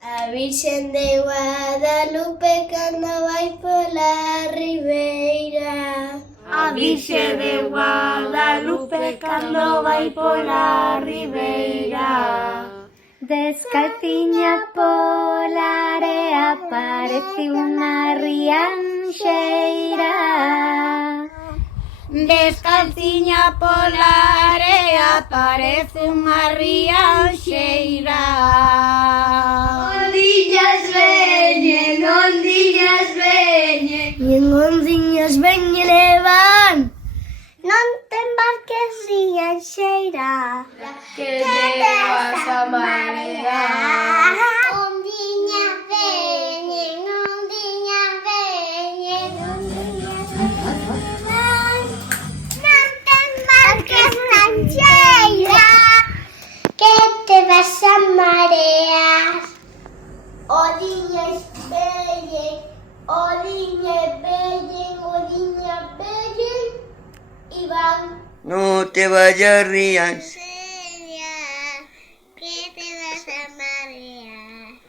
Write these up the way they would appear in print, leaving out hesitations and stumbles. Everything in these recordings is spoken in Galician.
A Virxen de Guadalupe cando vai pola ribeira. A Virxe de Guadalupe cando vai pola ribeira. Descalciña pola area parece unha rianxeira. Descalciña pola area parece unha rianxeira. Ondiñas veñen, ondiñas veñen, e en ondiñas veñen e van. Non te embarques, rianxeira, Que te vas a marear. Ondiñas veñen, ondiñas veñen, ondiñas veñen. Non te embarques, rianxeira, que te vas a marear. Odiñas veñen, odiñas veñen, odiñas veñen, y van. No te vayas, Rías. Que te vas a marear.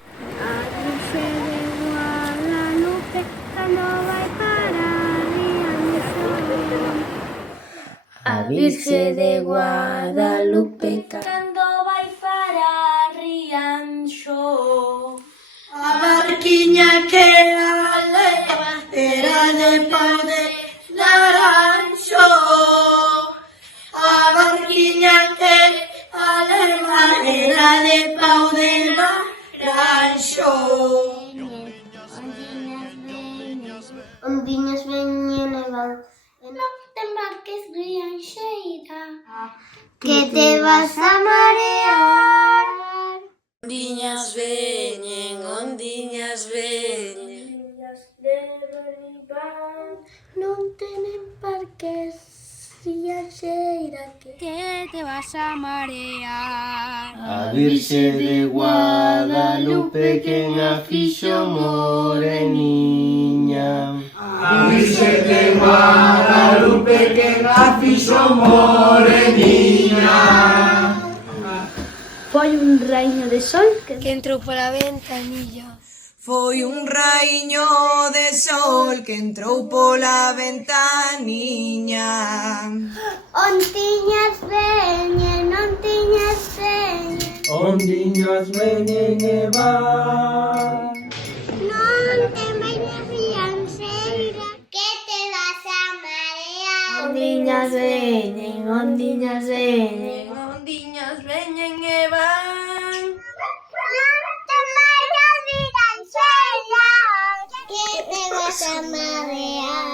A Virxe de Guadalupe cando vai para Rianxo. A Virxe de Guadalupe cando vai para Rianxo. A barquiña que aleva era de pau de laranxo. A barquiña que aleva era de pau de laranxo. Ondiñas veñen e van. Non te embarques, rianxeira, que te vas a marear. Ondiñas veñen, ondiñas veñen. Non te embarques, rianxeira, Que te vas a marear. A Virxe de Guadalupe quen a fixo moreniña. A Virxe de Guadalupe quen a fixo moreniña. Foi un raíño de sol que entrou pola ventanilla. Foi un raíño de sol que entrou pola ventaniña. Ondiñas veñen, ondiñas veñen. Ondiñas veñen e van. Non te vayas, rianxeira, que te vas a marear. Ondiñas veñen, ondiñas veñen. Ondiñas veñen e van. Non te vayas, rianxeira, que te vas a marear.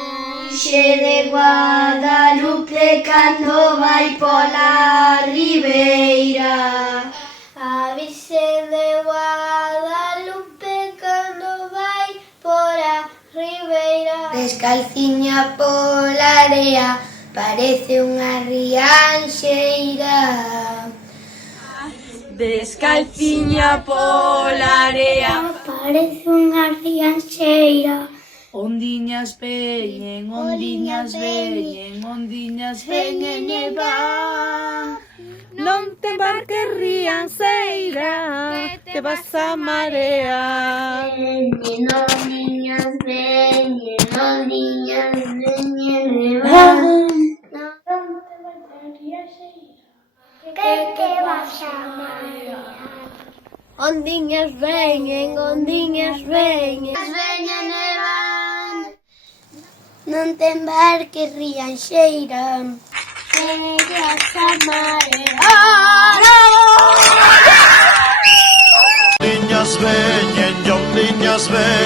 Virxe de Guadalupe cando vai pola ribeira. A Virxe de Guadalupe cando vai por a ribeira. Descalciña pola area parece unha rianxeira. Descalciña pola area. Parece unha rianxeira. Ondiñas veñen, ondiñas veñen, ondiñas veñen e van. Non te embarques, rianxeira, te vas a marear. Veñen, ondiñas veñen, ondiñas veñen e van. Non te vayas, rianxeira, que te vas a marear. Ondiñas veñen, ondiñas veñen, veñen e van. Non te embarques, rianxeira, que te vas a marear. Ondiñas veñen, ondiñas veñen.